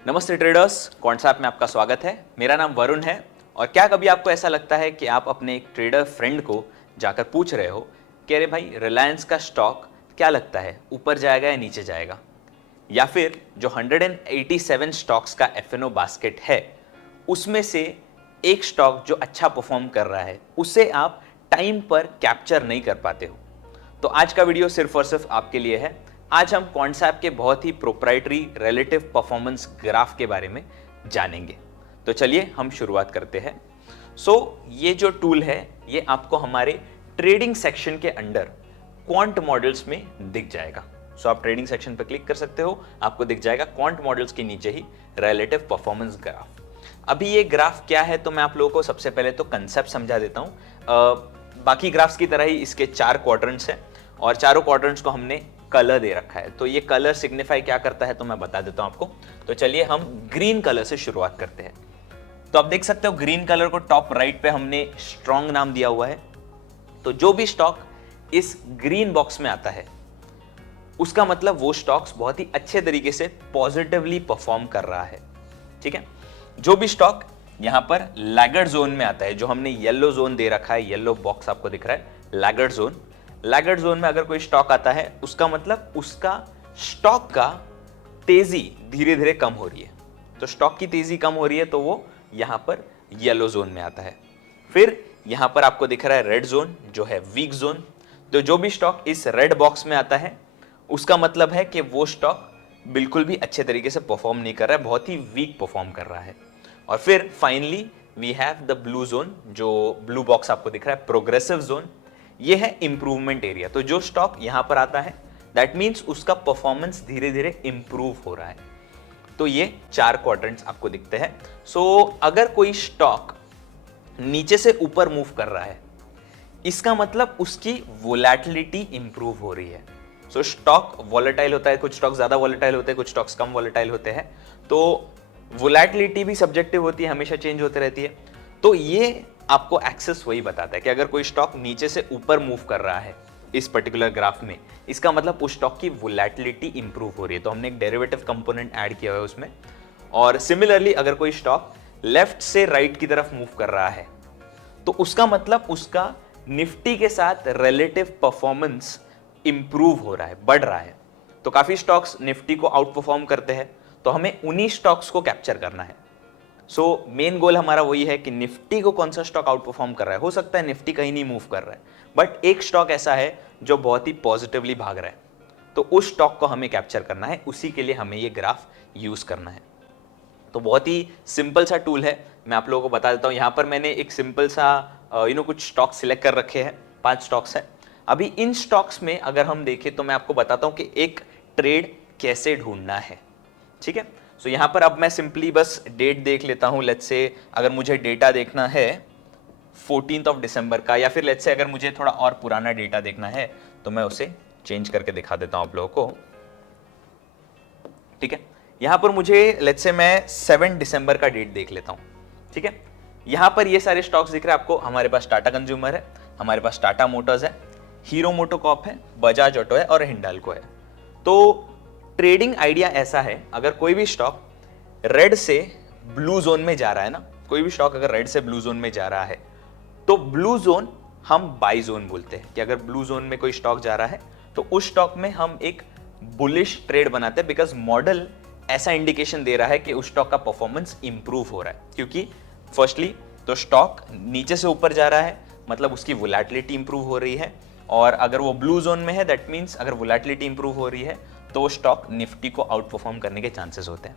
नमस्ते traders, concept में आपका स्वागत है। मेरा नाम वरुण है। और क्या कभी आपको ऐसा लगता है कि आप अपने एक ट्रेडर फ्रेंड को जाकर पूछ रहे हो कि अरे भाई, रिलायंस का स्टॉक क्या लगता है, ऊपर जाएगा या नीचे जाएगा? या फिर जो 187 स्टॉक्स का एफएनओ बास्केट है, उसमें से एक स्टॉक जो अच्छा परफॉर्म कर रहा है, उसे आप टाइम पर कैप्चर नहीं कर पाते हो। तो आज का वीडियो सिर्फ और सिर्फ आपके लिए है। आज हम कॉन्सेप्ट के बहुत ही प्रोप्राइटरी रिलेटिव परफॉर्मेंस ग्राफ के बारे में जानेंगे। तो चलिए हम शुरुआत करते हैं। ये जो टूल है, ये आपको हमारे ट्रेडिंग सेक्शन के अंडर क्वांट मॉडल्स में दिख जाएगा। आप ट्रेडिंग सेक्शन पर क्लिक कर सकते हो, आपको दिख जाएगा क्वांट मॉडल्स के नीचे ही रिलेटिव परफॉर्मेंस ग्राफ। अभी ये ग्राफ क्या है, तो मैं आप लोगों को सबसे पहले तो कंसेप्ट समझा देता हूं। बाकी ग्राफ्स की तरह ही इसके 4 क्वाड्रेंट्स हैं और चारों क्वाड्रेंट्स को हमने कलर दे रखा है। तो ये कलर सिग्निफाई क्या करता है, तो मैं बता देता हूं आपको। तो चलिए हम ग्रीन कलर से शुरुआत करते हैं। तो आप देख सकते हो ग्रीन कलर को टॉप राइट पे हमने स्ट्रॉन्ग नाम दिया हुआ है। तो जो भी स्टॉक इस ग्रीन बॉक्स में आता है, उसका मतलब वो स्टॉक्स बहुत ही अच्छे तरीके से पॉजिटिवली परफॉर्म कर रहा है। ठीक है। जो भी स्टॉक यहां पर लैगर्ड जोन में आता है, जो हमने येलो जोन दे रखा है, येलो बॉक्स आपको दिख रहा है, लैगर्ड जोन। लैगर्ड जोन में अगर कोई स्टॉक आता है, उसका मतलब उसका स्टॉक का तेजी धीरे धीरे कम हो रही है। तो स्टॉक की तेजी कम हो रही है, तो वो यहां पर येलो जोन में आता है। फिर यहां पर आपको दिख रहा है रेड जोन, जो है वीक जोन। तो जो भी स्टॉक इस रेड बॉक्स में आता है, उसका मतलब है कि वो स्टॉक बिल्कुल भी अच्छे तरीके से परफॉर्म नहीं कर रहा है, बहुत ही वीक परफॉर्म कर रहा है। और फिर finally we have the blue zone, जो ब्लू बॉक्स आपको दिख रहा है, प्रोग्रेसिव जोन। ये है इंप्रूवमेंट एरिया। तो जो स्टॉक यहां पर आता है, दैट मींस उसका परफॉर्मेंस धीरे धीरे इंप्रूव हो रहा है। तो ये 4 क्वाड्रेंट्स आपको दिखते हैं। अगर कोई स्टॉक नीचे से ऊपर मूव कर रहा है, इसका मतलब उसकी वोलेटिलिटी इंप्रूव हो रही है। स्टॉक वॉलेटाइल होता है, कुछ स्टॉक ज्यादा वॉलेटाइल होते हैं, कुछ स्टॉक्स कम वॉलेटाइल होते हैं। तो वोलेटिलिटी भी सब्जेक्टिव होती है, हमेशा चेंज होते रहती है। तो ये आपको एक्सेस वही बताता है कि अगर कोई स्टॉक नीचे से ऊपर मूव कर रहा है इस पर्टिकुलर ग्राफ में, इसका मतलब उस स्टॉक की वोलेटिलिटी इंप्रूव हो रही है। तो हमने एक डेरिवेटिव कंपोनेंट ऐड किया है उसमें। और सिमिलरली अगर कोई स्टॉक लेफ्ट से राइट की तरफ मूव कर रहा है, तो उसका मतलब उसका निफ्टी के साथ रिलेटिव परफॉर्मेंस इंप्रूव हो रहा है, बढ़ रहा है। तो काफी स्टॉक्स निफ्टी को आउट परफॉर्म करते हैं, तो हमें उन्हीं स्टॉक्स को कैप्चर करना है। मेन गोल हमारा वही है कि निफ्टी को कौन सा स्टॉक आउट परफॉर्म कर रहा है। हो सकता है निफ्टी कहीं नहीं मूव कर रहा है, बट एक स्टॉक ऐसा है जो बहुत ही पॉजिटिवली भाग रहा है, तो उस स्टॉक को हमें कैप्चर करना है। उसी के लिए हमें ये ग्राफ यूज करना है। तो बहुत ही सिंपल सा टूल है, मैं आप लोगों को बता देता हूं। यहां पर मैंने एक सिंपल सा कुछ स्टॉक्स सिलेक्ट कर रखे हैं, 5 स्टॉक्स हैं। अभी इन स्टॉक्स में अगर हम देखें, तो मैं आपको बताता हूं कि एक ट्रेड कैसे ढूंढना है। ठीक है। यहां पर अब मैं सिंपली बस डेट देख लेता हूं। लेट्स से अगर मुझे डेटा देखना है 14 दिसंबर का, या फिर लेट्स से अगर मुझे थोड़ा और पुराना डेटा देखना है, तो मैं उसे चेंज करके दिखा देता हूं आप लोगों को। ठीक है। यहां पर मुझे लेट्स से मैं 7 दिसंबर का डेट देख लेता हूं। ठीक है। यहां पर ये सारे स्टॉक्स दिख रहे हैं आपको। हमारे पास टाटा कंज्यूमर है, हमारे पास टाटा मोटर्स है, हीरो मोटोकॉर्प है, बजाज ऑटो है और हिंडाल्को है। तो ट्रेडिंग आइडिया ऐसा है, अगर कोई भी स्टॉक रेड से ब्लू जोन में जा रहा है ना, कोई भी स्टॉक अगर रेड से ब्लू जोन में जा रहा है, तो ब्लू जोन हम बाई जोन बोलते हैं। कि अगर ब्लू जोन में कोई स्टॉक जा रहा है, तो उस स्टॉक में हम एक बुलिश ट्रेड बनाते हैं, बिकॉज मॉडल ऐसा इंडिकेशन दे रहा है कि उस स्टॉक का परफॉर्मेंस इंप्रूव हो रहा है। क्योंकि फर्स्टली तो स्टॉक नीचे से ऊपर जा रहा है, मतलब उसकी वोलेटिलिटी इंप्रूव हो रही है। और अगर वो ब्लू जोन में है, दैट मींस अगर वोलेटिलिटी इंप्रूव हो रही है, तो स्टॉक निफ्टी को आउट परफॉर्म करने के चांसेस होते हैं।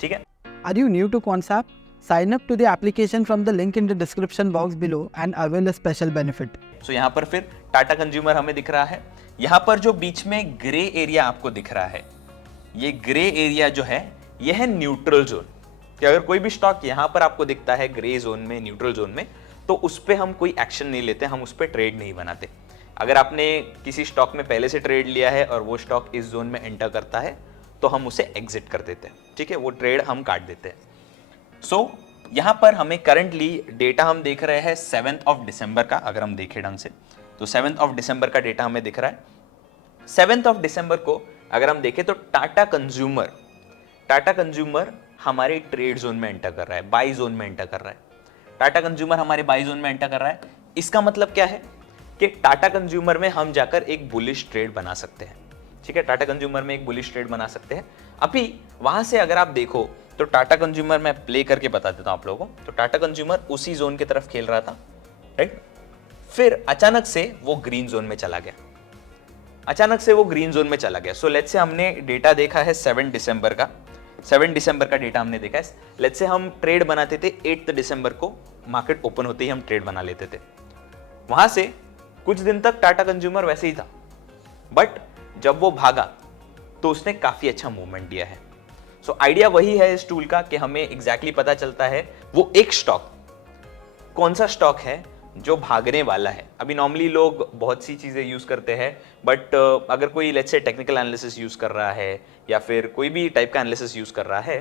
ठीक है। Are you new to Concept? Sign up to the application from the link in the description box below and avail a special benefit. यहाँ पर फिर टाटा कंज्यूमर हमें दिख रहा है। यहाँ पर जो बीच में ग्रे एरिया आपको दिख रहा है, ये ग्रे एरिया जो है, ये है न्यूट्रल जोन। कि अगर कोई भी स्टॉक यहाँ पर आपको दिखता है ग्रे जोन में, न्यूट्रल जोन में, तो उस पर हम कोई एक्शन नहीं लेते, हम उस पर ट्रेड नहीं बनाते। अगर आपने किसी स्टॉक में पहले से ट्रेड लिया है और वो स्टॉक इस जोन में एंटर करता है, तो हम उसे एग्जिट कर देते हैं। ठीक है, वो ट्रेड हम काट देते हैं। यहां पर हमें करंटली डेटा हम देख रहे हैं 7 दिसंबर का। अगर हम देखें ढंग से, तो 7 दिसंबर का डेटा हमें दिख रहा है। 7 दिसंबर को अगर हम देखें, तो टाटा कंज्यूमर हमारे ट्रेड जोन में एंटर कर रहा है, बाई जोन में एंटर कर रहा है। टाटा कंज्यूमर हमारे बाई जोन में एंटर कर रहा है। इसका मतलब क्या है कि टाटा कंज्यूमर में हम जाकर एक बुलिश ट्रेड बना सकते हैं। ठीक है, टाटा कंज्यूमर में एक बुलिश ट्रेड बना सकते हैं। अभी वहां से अगर आप देखो तो टाटा कंज्यूमर मैं प्ले करके बता देता हूं आप लोगों को। तो टाटा कंज्यूमर उसी जोन की तरफ खेल रहा था, राइट। फिर अचानक से वो ग्रीन जोन में चला गया, अचानक से वो ग्रीन जोन में चला गया। सो लेट्स से हमने डेटा देखा है 7 दिसंबर का, 7 दिसंबर का डेटा हमने देखा है। लेट्स से हम ट्रेड बनाते थे 8 दिसंबर को, मार्केट ओपन होते ही हम ट्रेड बना लेते थे। वहां से कुछ दिन तक टाटा कंज्यूमर वैसे ही था, बट जब वो भागा तो उसने काफी अच्छा मूवमेंट दिया है। सो आइडिया वही है इस टूल का कि हमें एग्जैक्टली पता चलता है वो एक स्टॉक, कौन सा स्टॉक है जो भागने वाला है। अभी नॉर्मली लोग बहुत सी चीजें यूज करते हैं, बट अगर कोई let's say technical analysis use कर रहा है या फिर कोई भी टाइप का एनालिसिस यूज कर रहा है,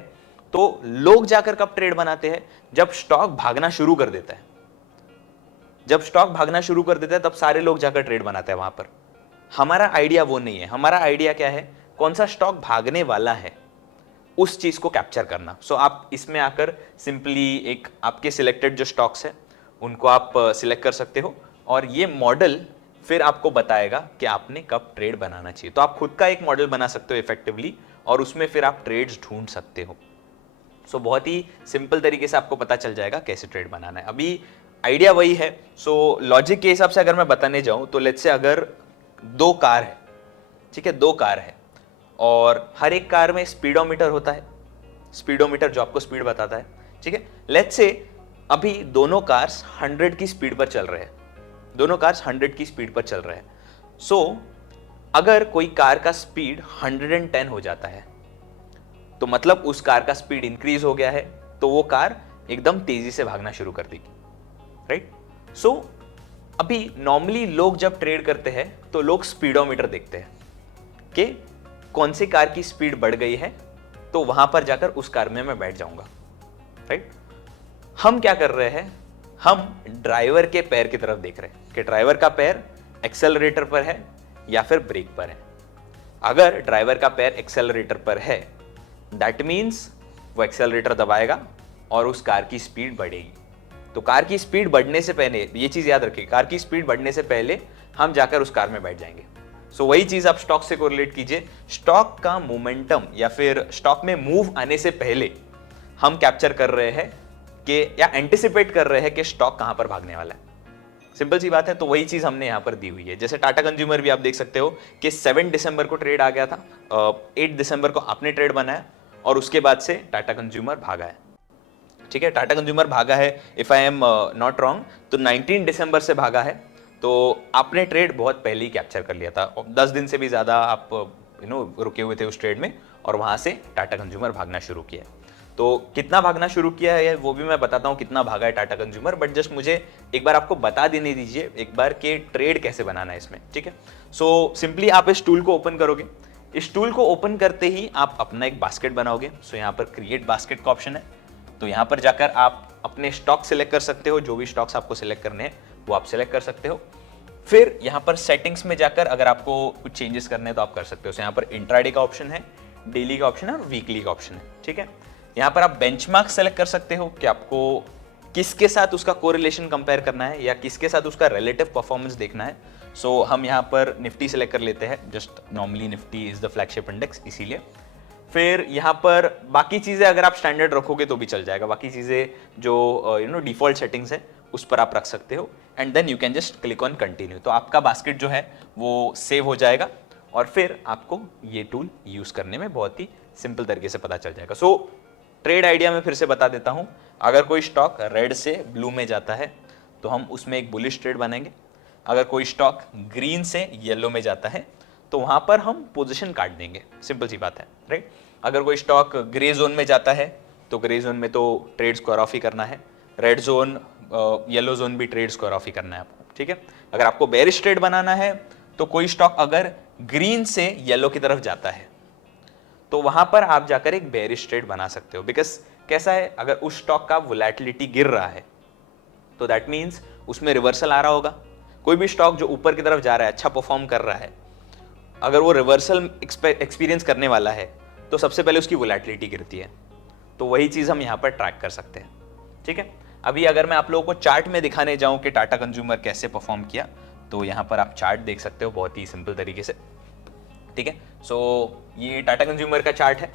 तो लोग जाकर कब ट्रेड बनाते हैं, जब स्टॉक भागना शुरू कर देता है। जब स्टॉक भागना शुरू कर देता है तब सारे लोग जाकर ट्रेड बनाते हैं वहां पर। हमारा आइडिया वो नहीं है, हमारा आइडिया क्या है, कौन सा स्टॉक भागने वाला है उस चीज को कैप्चर करना। सो आप इसमें आकर सिंपली एक आपके सिलेक्टेड जो स्टॉक्स है उनको आप सिलेक्ट कर सकते हो और ये मॉडल फिर आपको बताएगा कि आपने कब ट्रेड बनाना चाहिए। तो आप खुद का एक मॉडल बना सकते हो इफेक्टिवली और उसमें फिर आप ट्रेड्स ढूंढ सकते हो। सो बहुत ही सिंपल तरीके से आपको पता चल जाएगा कैसे ट्रेड बनाना है। अभी आइडिया वही है। सो लॉजिक के हिसाब से अगर मैं बताने जाऊं तो लेट्स से अगर 2 कार है, ठीक है, 2 कार है और हर एक कार में स्पीडोमीटर होता है, स्पीडोमीटर जो आपको स्पीड बताता है, ठीक है। लेट्स से अभी दोनों कार्स 100 की स्पीड पर चल रहे हैं, दोनों कार्स 100 की स्पीड पर चल रहे हैं। सो अगर कोई कार का स्पीड 110 हो जाता है तो मतलब उस कार का स्पीड इंक्रीज हो गया है, तो वो कार एकदम तेजी से भागना शुरू कर देगी, राइट। सो अभी नॉर्मली लोग जब ट्रेड करते हैं तो लोग स्पीडोमीटर देखते हैं कि कौन सी कार की स्पीड बढ़ गई है, तो वहां पर जाकर उस कार में मैं बैठ जाऊंगा, राइट। हम क्या कर रहे हैं, हम ड्राइवर के पैर की तरफ देख रहे हैं कि ड्राइवर का पैर एक्सेलरेटर पर है या फिर ब्रेक पर है। अगर ड्राइवर का पैर एक्सेलरेटर पर है, दैट मीन्स वो एक्सेलरेटर दबाएगा और उस कार की स्पीड बढ़ेगी। तो कार की स्पीड बढ़ने से पहले, ये चीज याद रखिए, कार की स्पीड बढ़ने से पहले हम जाकर उस कार में बैठ जाएंगे। सो वही चीज आप स्टॉक से कोरिलेट कीजिए। स्टॉक का मोमेंटम या फिर स्टॉक में मूव आने से पहले हम कैप्चर कर रहे हैं कि या एंटिसिपेट कर रहे हैं कि स्टॉक कहां पर भागने वाला है। सिंपल सी बात है। तो वही चीज हमने यहां पर दी हुई है। जैसे टाटा कंज्यूमर भी आप देख सकते हो कि 7 दिसंबर को ट्रेड आ गया था, 8 दिसंबर को आपने ट्रेड बनाया और उसके बाद से टाटा कंज्यूमर भागा है, ठीक है। टाटा कंज्यूमर भागा है, if I am not wrong तो 19 दिसंबर से भागा है। तो आपने ट्रेड बहुत पहले ही कैप्चर कर लिया था, 10 दिन से भी ज्यादा आप रुके हुए थे उस ट्रेड में और वहां से टाटा कंज्यूमर भागना शुरू किया। तो कितना भागना शुरू किया है वो भी मैं बताता हूं कितना भागा है टाटा कंज्यूमर, बट जस्ट मुझे एक बार आपको बता देने दीजिए एक बार कि ट्रेड कैसे बनाना है इसमें, ठीक है। सो सिंपली आप इस टूल को ओपन करोगे, इस टूल को ओपन करते ही आप अपना एक बास्केट बनाओगे। सो यहाँ पर क्रिएट बास्केट का ऑप्शन है, तो यहाँ पर जाकर आप अपने स्टॉक सिलेक्ट कर सकते हो, जो भी स्टॉक्स आपको सिलेक्ट करने हैं वो आप सिलेक्ट कर सकते हो। फिर यहाँ पर सेटिंग्स में जाकर अगर आपको कुछ चेंजेस करने हैं तो आप कर सकते हो। यहाँ पर इंट्राडे का ऑप्शन है, डेली का ऑप्शन है और वीकली का ऑप्शन है, ठीक है। यहाँ पर आप बेंचमार्क सेलेक्ट कर सकते हो कि आपको किसके साथ उसका कोरिलेशन कंपेयर करना है या किसके साथ उसका रिलेटिव परफॉर्मेंस देखना है। सो हम यहाँ पर निफ्टी सेलेक्ट कर लेते हैं, just normally Nifty is the flagship index, इसीलिए। फिर यहाँ पर बाकी चीज़ें अगर आप स्टैंडर्ड रखोगे तो भी चल जाएगा, बाकी चीज़ें जो डिफॉल्ट सेटिंग्स है उस पर आप रख सकते हो and then you can just click on continue. तो आपका बास्केट जो है वो सेव हो जाएगा और फिर आपको ये टूल यूज़ करने में बहुत ही सिंपल तरीके से पता चल जाएगा। सो ट्रेड आइडिया में फिर से बता देता हूँ, अगर कोई स्टॉक रेड से ब्लू में जाता है तो हम उसमें एक बुलिश ट्रेड बनाएंगे। अगर कोई स्टॉक ग्रीन से येलो में जाता है तो वहां पर हम पोजीशन काट देंगे, सिंपल सी बात है, राइट। अगर कोई स्टॉक ग्रे जोन में जाता है तो ग्रे जोन में तो ट्रेड स्क्वायर ऑफ ही करना है, रेड जोन येलो जोन भी ट्रेड स्क्वायर ऑफ ही करना है आपको, ठीक है। अगर आपको बेरिश ट्रेड बनाना है तो कोई स्टॉक अगर ग्रीन से येलो की तरफ जाता है तो वहां पर आप जाकर एक बेरिश ट्रेड बना सकते हो। बिकॉज कैसा है, अगर उस स्टॉक का वोलेटिलिटी गिर रहा है तो दैट मीन्स उसमें रिवर्सल आ रहा होगा। कोई भी स्टॉक जो ऊपर की तरफ जा रहा है, अच्छा परफॉर्म कर रहा है, अगर वो रिवर्सल एक्सपीरियंस करने वाला है तो सबसे पहले उसकी वोलेटिलिटी गिरती है। तो वही चीज़ हम यहाँ पर ट्रैक कर सकते हैं। ठीक है, अभी अगर मैं आप लोगों को चार्ट में दिखाने जाऊँ कि टाटा कंज्यूमर कैसे परफॉर्म किया, तो यहाँ पर आप चार्ट देख सकते हो बहुत ही सिंपल तरीके से। ठीक है, सो ये टाटा कंज्यूमर का चार्ट है।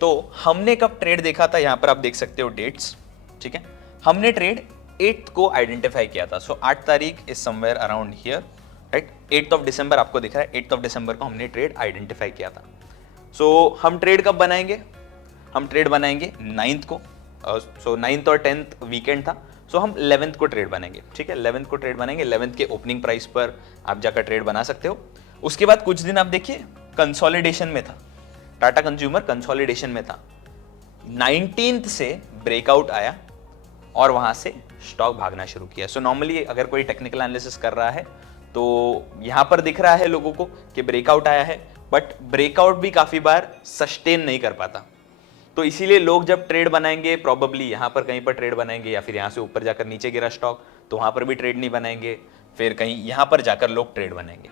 तो हमने कब ट्रेड देखा था, यहाँ पर आप देख सकते हो डेट्स। ठीक है, हमने ट्रेड 8th को आइडेंटिफाई किया था। सो 8 तारीख is somewhere around here, right. 8th of December आपको दिख रहा है, 8th ऑफ दिसंबर को हमने ट्रेड आइडेंटिफाई किया था। सो हम ट्रेड कब बनाएंगे, हम ट्रेड बनाएंगे 9th को। सो 9th और 10th वीकेंड था, सो हम 11th को ट्रेड बनेंगे। ठीक है, 11th को ट्रेड बनेंगे। 11th के ओपनिंग प्राइस पर आप जाकर ट्रेड बना सकते हो। उसके बाद कुछ दिन आप देखिए कंसोलिडेशन में था, टाटा कंज्यूमर कंसोलिडेशन में था। 19th से ब्रेकआउट आया और वहां से स्टॉक भागना शुरू किया। सो नॉर्मली अगर कोई टेक्निकल एनालिसिस कर रहा है तो यहां पर दिख रहा है लोगों को कि ब्रेकआउट आया है, बट ब्रेकआउट भी काफी बार सस्टेन नहीं कर पाता। तो इसीलिए लोग जब ट्रेड बनाएंगे प्रॉबेबली यहाँ पर कहीं पर ट्रेड बनाएंगे, या फिर यहाँ से ऊपर जाकर नीचे गिरा स्टॉक तो वहाँ पर भी ट्रेड नहीं बनाएंगे, फिर कहीं यहाँ पर जाकर लोग ट्रेड बनाएंगे।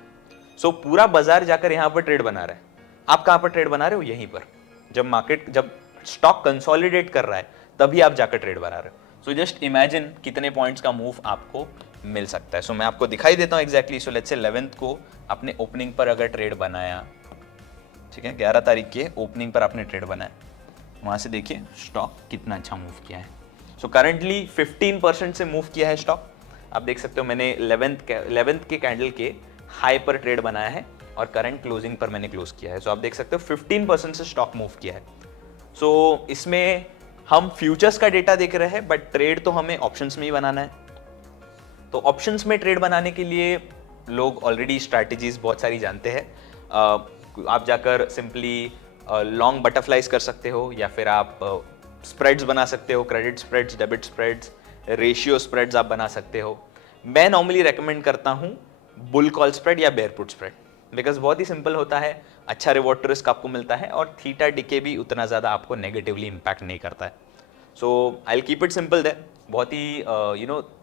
सो पूरा बाजार जाकर यहाँ पर ट्रेड बना रहा है। आप कहाँ पर ट्रेड बना रहे हो, यहीं पर। जब स्टॉक कंसोलिडेट कर रहा है तभी आप जाकर ट्रेड बना रहे हो। सो जस्ट इमेजिन कितने पॉइंट्स का मूव आपको मिल सकता है। सो मैं आपको दिखाई देता हूँ exactly. So let's say 11th को अपने ओपनिंग पर अगर ट्रेड बनाया, ठीक है, 11 तारीख के ओपनिंग पर आपने ट्रेड बनाया, वहाँ से देखिए स्टॉक कितना अच्छा मूव किया है। सो करंटली 15% से मूव किया है स्टॉक। आप देख सकते हो मैंने 11th के कैंडल के हाई पर ट्रेड बनाया है और करंट क्लोजिंग पर मैंने क्लोज किया है। सो आप देख सकते हो 15% से स्टॉक मूव किया है। सो इसमें हम फ्यूचर्स का डेटा देख रहे हैं, बट ट्रेड तो हमें ऑप्शंस में ही बनाना है। तो ऑप्शंस में ट्रेड बनाने के लिए लोग ऑलरेडी स्ट्रैटेजीज बहुत सारी जानते हैं। आप जाकर सिंपली लॉन्ग बटरफ्लाइज कर सकते हो, या फिर आप स्प्रेड्स बना सकते हो, credit spreads, debit spreads, ratio spreads आप बना सकते हो। मैं नॉर्मली रेकमेंड करता हूँ बुल कॉल स्प्रेड या बेयर पुट स्प्रेड, बिकॉज बहुत ही सिंपल होता है, अच्छा रिवॉर्ड टू रिस्क आपको मिलता है और थीटा डीके भी उतना ज़्यादा आपको नेगेटिवली इम्पैक्ट नहीं करता है। So I will keep it simple there. बहुत ही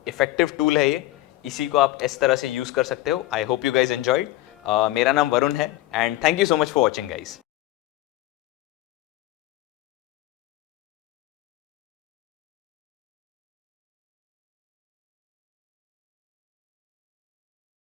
इफेक्टिव टूल है ये, इसी को आप इस तरह से यूज़ कर सकते हो। I hope you guys enjoyed. मेरा नाम वरुण है and thank you so much for watching guys.